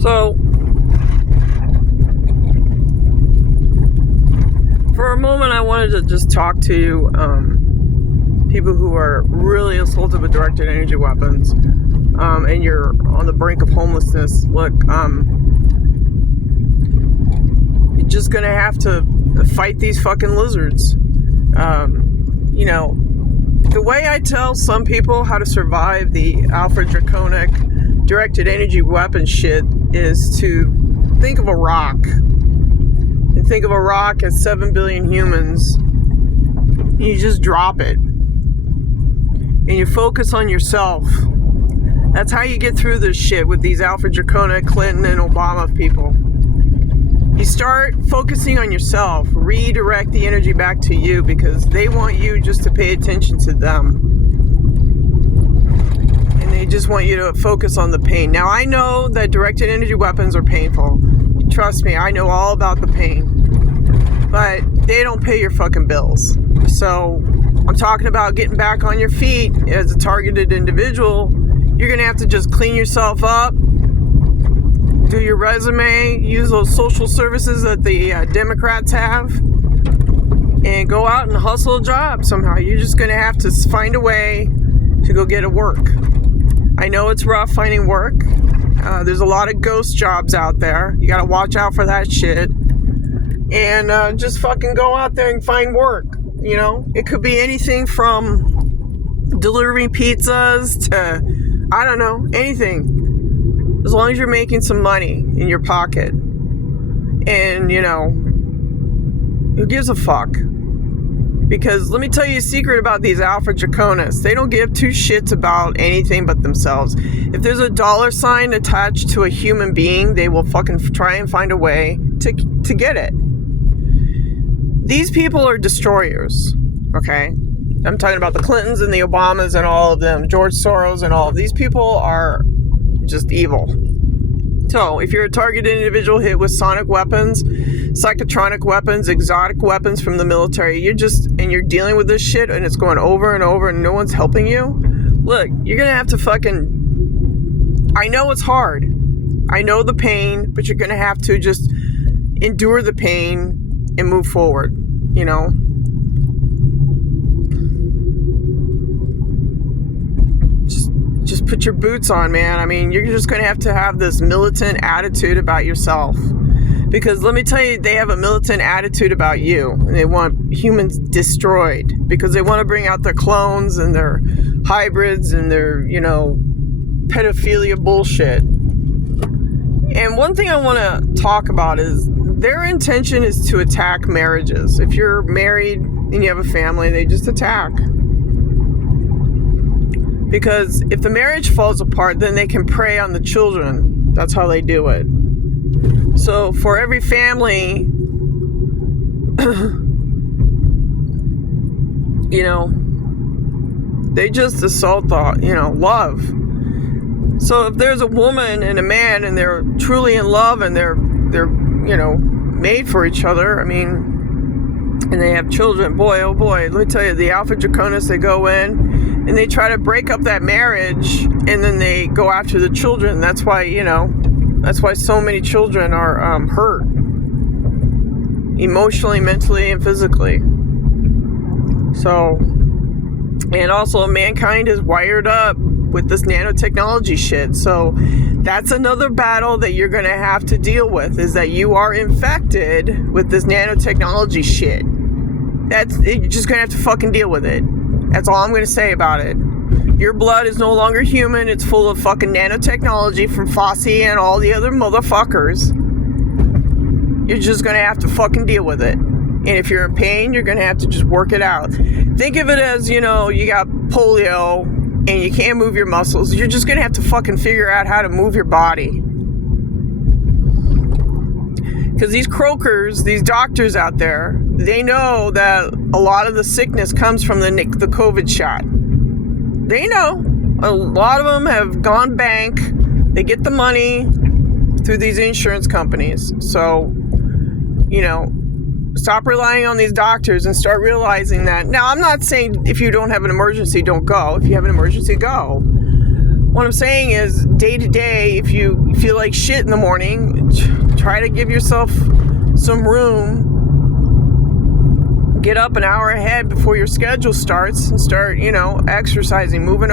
So, for a moment, I wanted to just talk to people who are really assaulted with directed energy weapons, and you're on the brink of homelessness. Look, you're just gonna have to fight these fucking lizards. The way I tell some people how to survive the Alpha Draconic directed energy weapon shit is to think of a rock. And think of a rock as 7 billion humans. And you just drop it. And you focus on yourself. That's how you get through this shit with these Alpha Draconic, Clinton, and Obama people. You start focusing on yourself. Redirect the energy back to you because they want you just to pay attention to them. And they just want you to focus on the pain. Now, I know that directed energy weapons are painful. Trust me, I know all about the pain. But they don't pay your fucking bills. So, I'm talking about getting back on your feet as a targeted individual. You're going to have to just clean yourself up. Do your resume, use those social services that the Democrats have, and go out and hustle a job somehow. You're just going to have to find a way to go get a work. I know it's rough finding work. There's a lot of ghost jobs out there. You got to watch out for that shit. And just fucking go out there and find work. You know, it could be anything from delivering pizzas to, I don't know, anything. As long as you're making some money in your pocket. And, who gives a fuck? Because let me tell you a secret about these Alpha Draconists. They don't give two shits about anything but themselves. If there's a $sign attached to a human being, they will fucking try and find a way to get it. These people are destroyers, okay? I'm talking about the Clintons and the Obamas and all of them. George Soros and all of these people are just evil. So, if you're a targeted individual hit with sonic weapons, psychotronic weapons, exotic weapons from the military, you're dealing with this shit and it's going over and over and no one's helping you, look, you're gonna have to I know it's hard. I know the pain, but you're gonna have to just endure the pain and move forward, Just put your boots on, man. I mean, you're just going to have this militant attitude about yourself. Because let me tell you, they have a militant attitude about you. And they want humans destroyed. Because they want to bring out their clones and their hybrids and their, pedophilia bullshit. And one thing I want to talk about is their intention is to attack marriages. If you're married and you have a family, they just attack. Because if the marriage falls apart, then they can prey on the children. That's how they do it. So for every family, they just assault the, love. So if there's a woman and a man and they're truly in love and they're made for each other, I mean, and they have children, boy, oh boy, let me tell you, the Alpha Draconists, they go in and they try to break up that marriage and then they go after the children. That's why, that's why so many children are hurt emotionally, mentally, and physically. So, and also mankind is wired up with this nanotechnology shit. So that's another battle that you're going to have to deal with, is that you are infected with this nanotechnology shit. You're just going to have to fucking deal with it. That's all I'm going to say about it. Your blood is no longer human. It's full of fucking nanotechnology from Fauci and all the other motherfuckers. You're just going to have to fucking deal with it. And if you're in pain, you're going to have to just work it out. Think of it as, you got polio and you can't move your muscles. You're just going to have to fucking figure out how to move your body. Because these croakers, these doctors out there, they know that a lot of the sickness comes from the COVID shot. They know. A lot of them have gone bank. They get the money through these insurance companies. So, stop relying on these doctors and start realizing that. Now, I'm not saying if you don't have an emergency, don't go. If you have an emergency, go. what I'm saying is, day to day, if you feel like shit in the morning, try to give yourself some room. Get up an hour ahead before your schedule starts and start, exercising, moving